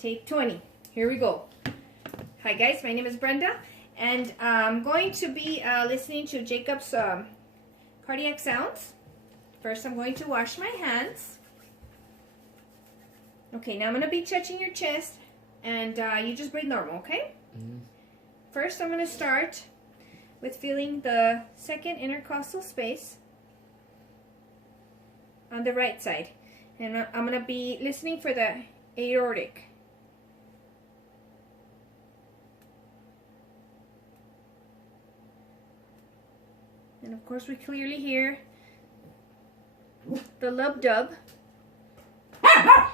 Take 20. Here we go. Hi guys, my name is Brenda, and I'm going to be listening to Jacob's cardiac sounds. First, I'm going to wash my hands. Okay, now I'm going to be touching your chest, and you just breathe normal, okay? First, I'm going to start with feeling the second intercostal space on the right side. And I'm going to be listening for the aortic. And of course we clearly hear the lub-dub. The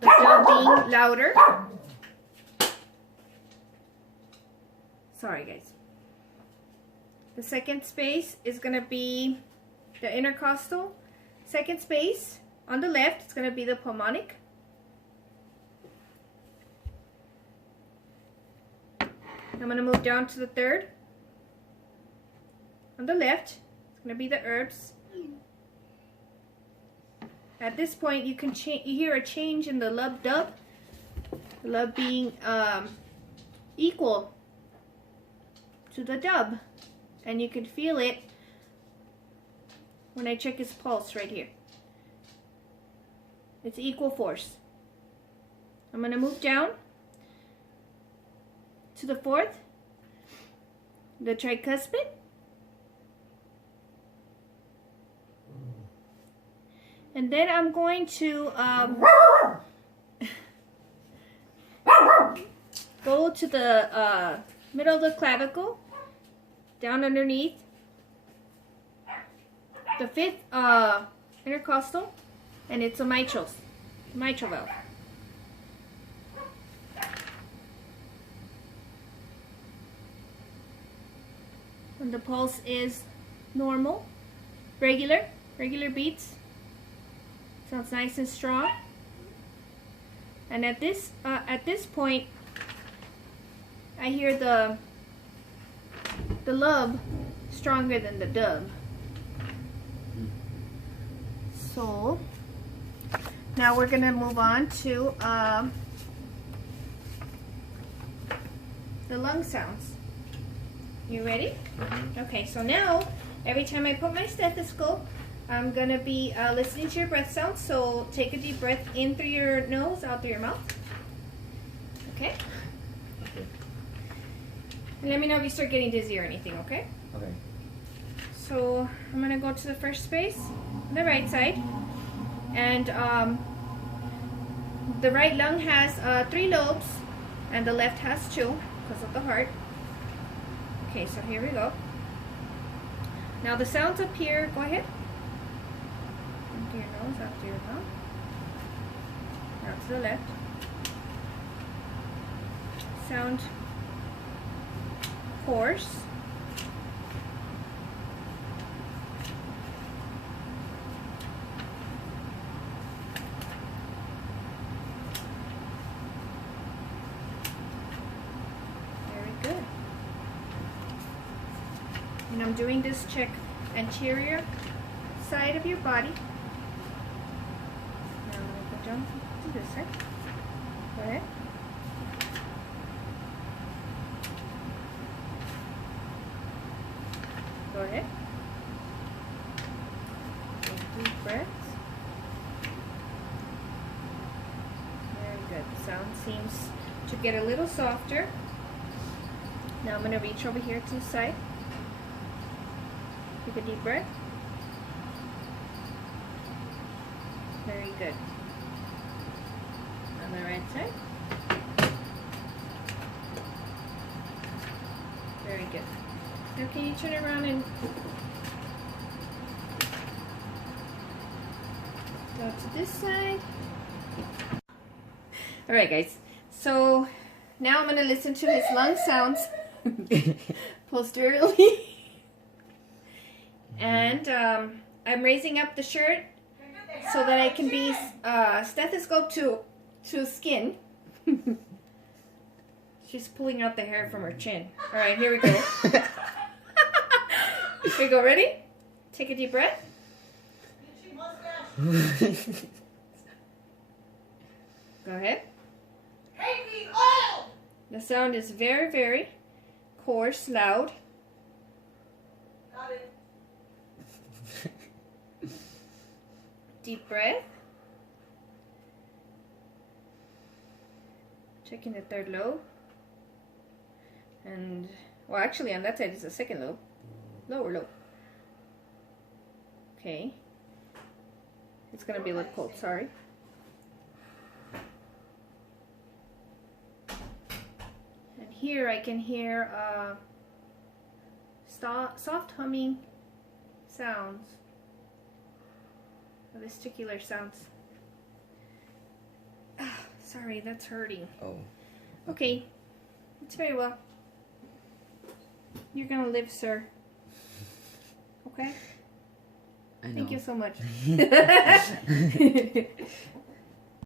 dub being louder. Sorry guys. The second space is going to be the intercostal. Second space on the left, it's going to be the pulmonic. I'm going to move down to the third. On the left, it's going to be the herbs. At this point, you hear a change in the lub-dub. The lub being equal to the dub. And you can feel it when I check his pulse right here. It's equal force. I'm going to move down to the fourth, the tricuspid. And then I'm going to go to the middle of the clavicle, down underneath the fifth intercostal, and it's a mitral valve. And the pulse is normal, regular beats. Sounds nice and strong. And at this point, I hear the lub stronger than the dub. So now we're gonna move on to the lung sounds. You ready? Okay, so now every time I put my stethoscope, I'm going to be listening to your breath sounds, so take a deep breath in through your nose, out through your mouth. Okay? And let me know if you start getting dizzy or anything, okay? Okay. So I'm going to go to the first space, the right side. And the right lung has 3 lobes, and the left has 2 because of the heart. Okay, so here we go. Now the sounds up here, go ahead. Into your nose, out to your mouth. Now to the left. Sound hoarse. Very good. And I'm doing this check anterior side of your body. Now I'm going to go down to this side. Go ahead. Go ahead. Take deep breaths. Very good. The sound seems to get a little softer. Now I'm going to reach over here to the side. Take a deep breath. Very good. On the right side. Very good. Now can you turn around and go to this side? Alright guys, so now I'm going to listen to his lung sounds posteriorly. And I'm raising up the shirt so that I can be stethoscope to skin. She's pulling out the hair from her chin. Alright, here we go. Here we go, ready? Take a deep breath. Go ahead. Take me home! The sound is very, very coarse, loud. Got it. Deep breath. Checking the third lobe. And, well, actually, on that side is the second lobe. Lower lobe. Okay. It's gonna be a little cold, sorry. And here I can hear soft humming sounds. Vestibular sounds. Ah, sorry, that's hurting. Oh. Okay, it's very well. You're gonna live, sir. Okay? I know. Thank you so much.